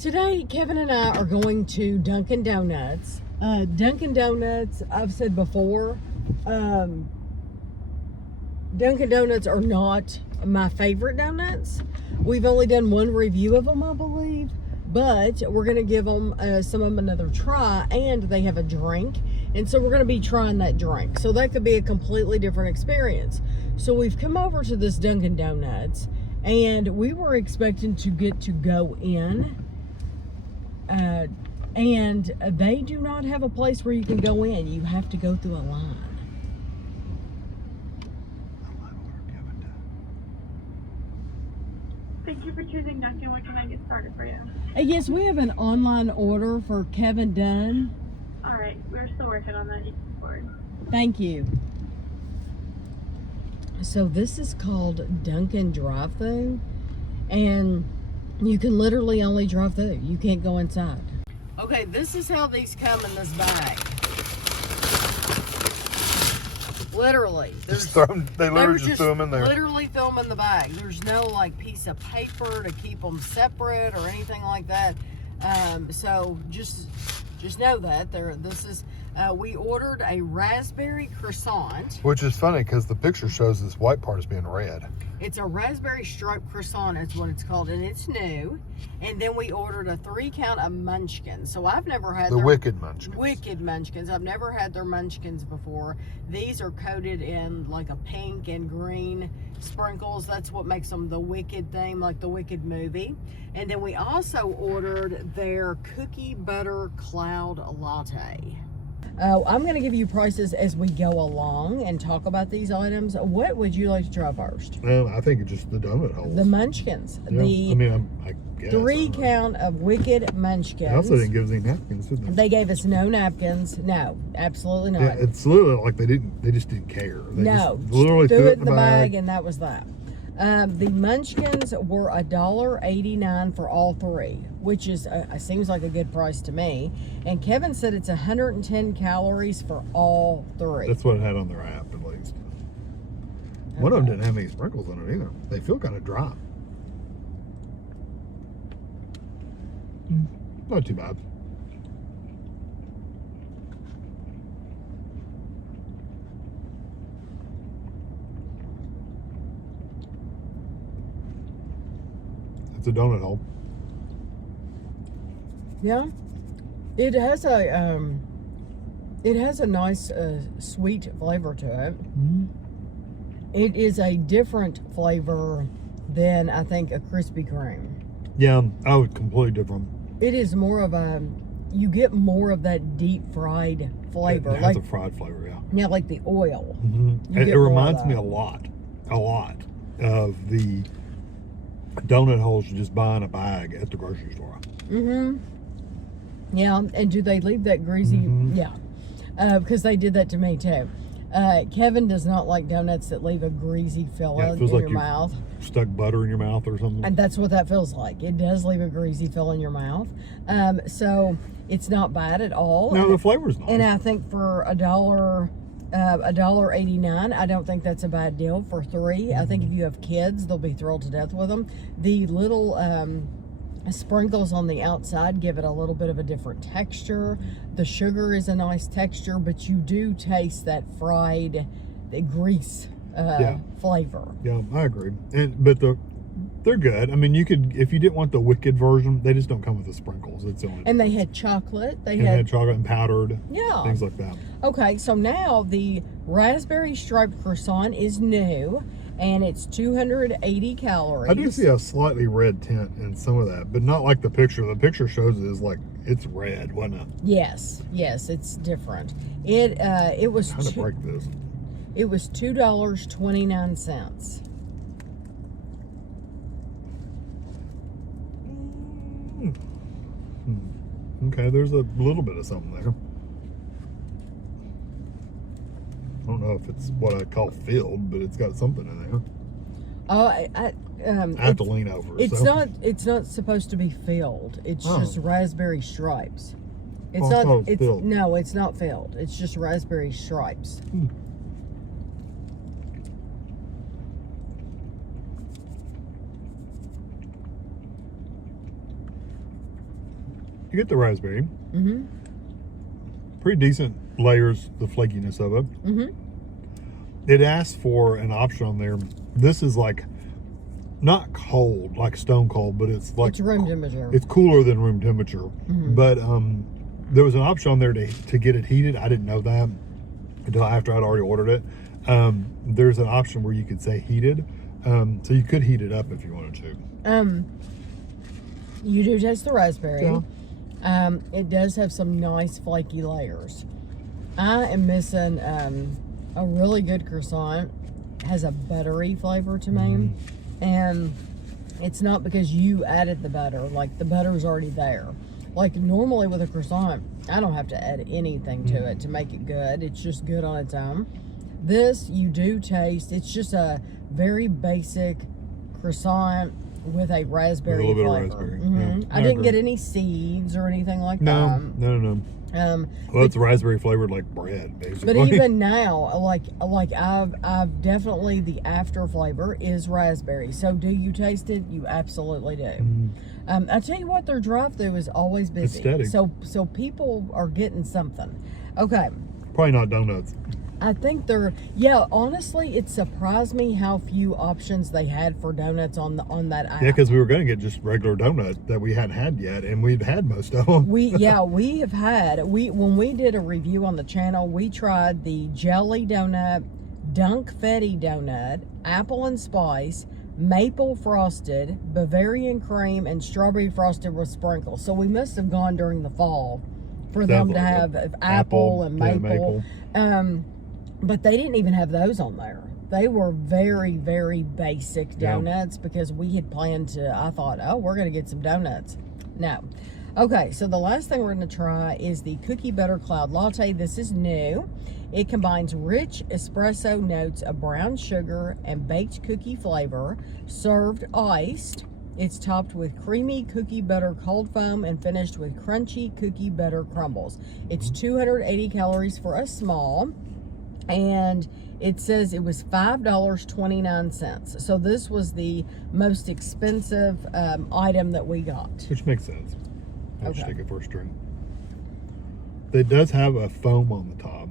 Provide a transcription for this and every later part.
Today, Kevin and I are going to Dunkin' Donuts. Dunkin' Donuts, I've said before, Dunkin' Donuts are not my favorite donuts. We've only done one review of them, I believe, but we're going to give them some of them another try, and they have a drink, and so we're going to be trying that drink. So that could be a completely different experience. So we've come over to this Dunkin' Donuts, and we were expecting to get to go in. And they do not have a place where you can go in. You have to go through a line. Thank you for choosing Dunkin'. What can I get started for you? Yes, we have an online order for Kevin Dunn. All right, we're still working on that. You can forward. Thank you. So this is called Dunkin' drive-thru, and you can literally only drive through. You can't go inside. Okay, this is how these come in this bag. Literally. They literally just threw them in there. Literally throw them in the bag. There's no like piece of paper to keep them separate or anything like that. So just know that we ordered a raspberry croissant. Which is funny because the picture shows this white part as being red. It's a raspberry striped croissant is what it's called, and it's new. And then we ordered a 3-count of Munchkins. So I've never had the Wicked Munchkins. Wicked Munchkins. I've never had their Munchkins before. These are coated in like a pink and green sprinkles. That's what makes them the Wicked theme, like the Wicked movie. And then we also ordered their Cookie Butter Cloud Latte. I'm going to give you prices as we go along and talk about these items. What would you like to try first? I think it's just the donut holes. The Munchkins. Yeah. I guess. 3-count of Wicked Munchkins. They also didn't give us any napkins, did they? They gave us no napkins. No, absolutely not. Yeah, it's literally like they just didn't care. They just literally threw it in the bag, and that was that. The Munchkins were $1.89 for all three, which is seems like a good price to me. And Kevin said it's 110 calories for all three. That's what it had on their app, at least. Okay. One of them didn't have any sprinkles on it either. They feel kind of dry. Not too bad. It's a donut hole. Yeah, it has a nice sweet flavor to it. Mm-hmm. It is a different flavor than I think a Krispy Kreme. Yeah, completely different. It is more of you get more of that deep fried flavor. It has a fried flavor, yeah. Yeah, like the oil. Mm-hmm. It reminds me a lot of the donut holes you just buy in a bag at the grocery store. Mm-hmm. Yeah, and do they leave that greasy? Mm-hmm. Yeah, because they did that to me too. Kevin does not like donuts that leave a greasy filling in your mouth. Stuck butter in your mouth or something. And that's what that feels like. It does leave a greasy fill in your mouth. So it's not bad at all. No, the flavor's nice. And I think for $1.89, I don't think that's a bad deal for three. Mm-hmm. I think if you have kids, they'll be thrilled to death with them. The little sprinkles on the outside give it a little bit of a different texture. The sugar is a nice texture, but you do taste that fried, the grease flavor. Yeah, I agree. But they're good. I mean, you could, if you didn't want the Wicked version, they just don't come with the sprinkles. It's the only and they had chocolate. They had chocolate and powdered. Yeah. Things like that. Okay, so now the raspberry striped croissant is new, and it's 280 calories. I do see a slightly red tint in some of that, but not like the picture. The picture shows it as like it's red, wasn't it? Yes, it's different. It was How to break this? It was $2.29. Okay, there's a little bit of something there. I don't know if it's what I call filled, but it's got something in there. I have to lean over. It's not supposed to be filled. It's just raspberry stripes. It's not. It's filled. No, it's not filled. It's just raspberry stripes. You get the raspberry. Mm-hmm. Pretty decent layers, the flakiness of it. Mm-hmm. It asks for an option on there. This is like not cold, like stone cold, but it's like It's room temperature. it's cooler than room temperature. Mhm. But there was an option on there to get it heated. I didn't know that until after I'd already ordered it. There's an option where you could say heated, so you could heat it up if you wanted to. You do taste the raspberry. Yeah. It does have some nice flaky layers. I am missing a really good croissant. Has a buttery flavor to me, and it's not because you added the butter. Like, the butter is already there. Like, normally with a croissant, I don't have to add anything to it to make it good. It's just good on its own. This, you do taste. It's just a very basic croissant with a raspberry With a little bit flavor. of raspberry. Yeah, I didn't get any seeds or anything like that. No. Well, it's raspberry flavored like bread, basically. But even now, like I've definitely, the after flavor is raspberry. So do you taste it? You absolutely do. I tell you what, their drive-thru is always busy. It's steady. So people are getting something. Okay. Probably not donuts. I think honestly, it surprised me how few options they had for donuts on that app. Yeah, because we were going to get just regular donut that we hadn't had yet, and we'd had most of them. we have had, when we did a review on the channel, we tried the jelly donut, Dunkfetti donut, apple and spice, maple frosted, Bavarian cream, and strawberry frosted with sprinkles. So we must have gone during the fall for them to like have apple and maple. But they didn't even have those on there. They were very, very basic donuts because we had planned to, I thought, oh, we're going to get some donuts. No. Okay, so the last thing we're going to try is the Cookie Butter Cloud Latte. This is new. It combines rich espresso notes of brown sugar and baked cookie flavor, served iced. It's topped with creamy cookie butter cold foam and finished with crunchy cookie butter crumbles. It's 280 calories for a small. And it says it was $5.29. So this was the most expensive item that we got. Which makes sense. I'll just Okay. take it for a string. It does have a foam on the top.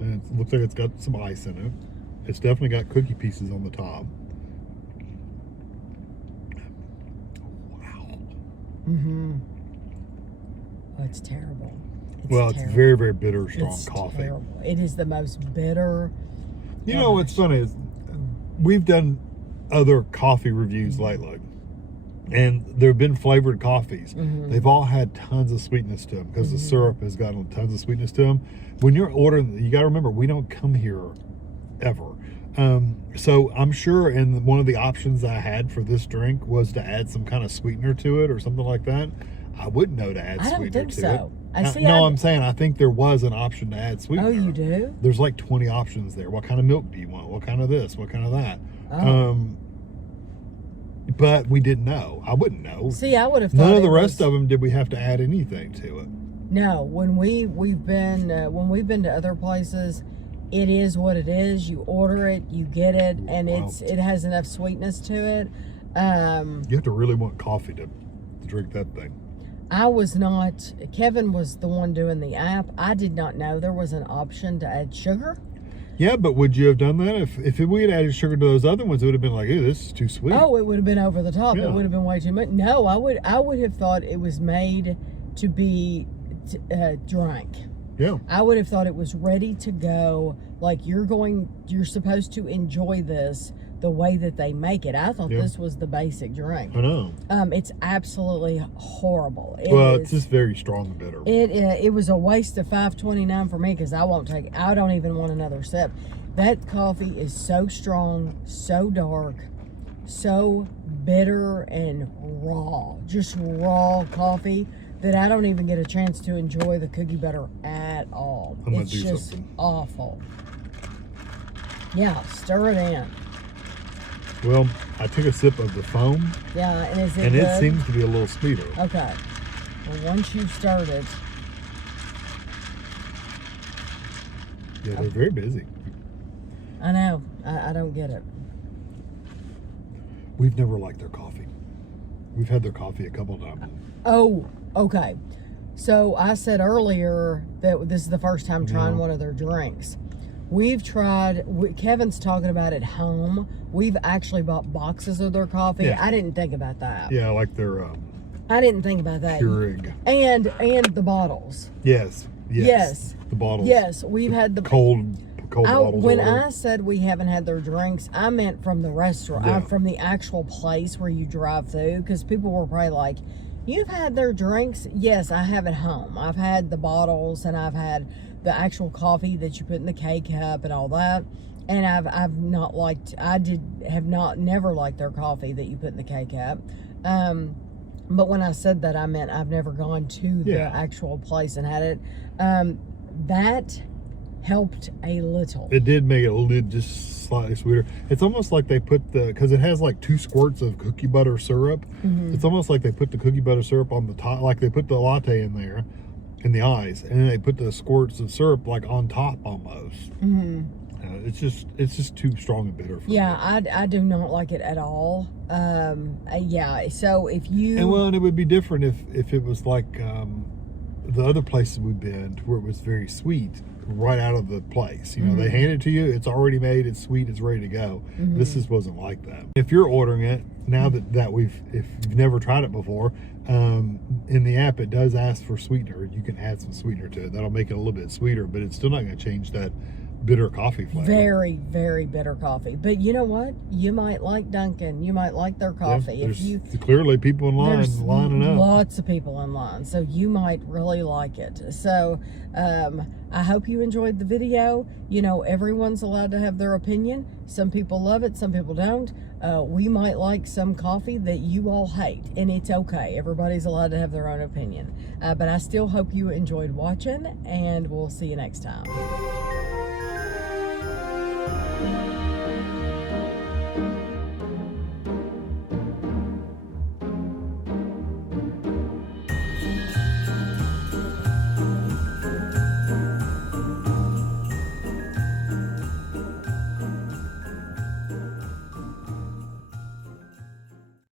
And it looks like it's got some ice in it. It's definitely got cookie pieces on the top. Wow. Oh, it's terrible. It's very, very bitter, strong It's coffee. terrible. It is the most bitter. You know what's funny is we've done other coffee reviews lately, and there have been flavored coffees. They've all had tons of sweetness to them because the syrup has gotten tons of sweetness to them. When you're ordering, you got to remember, we don't come here ever. So I'm sure, and one of the options I had for this drink was to add some kind of sweetener to it or something like that. I wouldn't know to add I don't sweetener think to so. it. I'm saying I think there was an option to add sweetener. Oh, you do? There's like 20 options there. What kind of milk do you want? What kind of this? What kind of that? Oh. But we didn't know. I wouldn't know. See, I would have thought None of it the rest was- of them did we have to add anything to it. No, when we've been to other places, it is what it is. You order it, you get it, and Wow. it has enough sweetness to it. You have to really want coffee to drink that thing. I was not. Kevin was the one doing the app. I did not know there was an option to add sugar. Yeah, but would you have done that if we had added sugar to those other ones? It would have been like, "Ew, this is too sweet." Oh, it would have been over the top. Yeah. It would have been way too much. No, I would have thought it was made to be drank. Yeah. I would have thought it was ready to go. Like you're supposed to enjoy this the way that they make it. I thought this was the basic drink. I know. It's absolutely horrible. It's just very strong and bitter. It was a waste of $5.29 for me because I don't even want another sip. That coffee is so strong, so dark, so bitter and raw. Just raw coffee that I don't even get a chance to enjoy the cookie butter at all. I'm gonna It's do just something. awful. Yeah, stir it in. Well, I took a sip of the foam, Yeah, and is it and good? it seems to be a little sweeter. Okay. Well, once you've started, Yeah, they're very busy. I know. I don't get it. We've never liked their coffee. We've had their coffee a couple of times. Oh, okay. So I said earlier that this is the first time trying one of their drinks. We've tried, Kevin's talking about at home. We've actually bought boxes of their coffee. Yeah. I didn't think about that. Yeah, like their I didn't think about that. Keurig. And the bottles. Yes. The bottles. Yes, we've had the cold bottles. When I said we haven't had their drinks, I meant from the restaurant, from the actual place where you drive through, because people were probably like, "You've had their drinks?" Yes, I have at home. I've had the bottles, and I've had the actual coffee that you put in the K-cup and all that. And I've not liked. Never liked their coffee that you put in the K-cup. But when I said that, I meant I've never gone to the actual place and had it. That helped a little. It did make it just slightly sweeter. It's almost like they put because it has like 2 squirts of cookie butter syrup. It's almost like they put the cookie butter syrup on the top, like they put the latte in there, in the ice, and then they put the squirts of syrup like on top almost. It's just too strong and bitter for me. I do not like it at all. So if you and it would be different if it was like the other places we've been where it was very sweet right out of the place. You know, they hand it to you, it's already made, it's sweet, it's ready to go. This just wasn't like that. If you're ordering it now that if you've never tried it before, in the app it does ask for sweetener. You can add some sweetener to it. That'll make it a little bit sweeter, but it's still not going to change that bitter coffee flavor. Very, very bitter coffee. But you know what? You might like Dunkin. You might like their coffee. Yeah, clearly people in line lining up. Lots of people in line. So you might really like it. So I hope you enjoyed the video. You know, everyone's allowed to have their opinion. Some people love it, some people don't. We might like some coffee that you all hate, and it's okay. Everybody's allowed to have their own opinion. But I still hope you enjoyed watching, and we'll see you next time.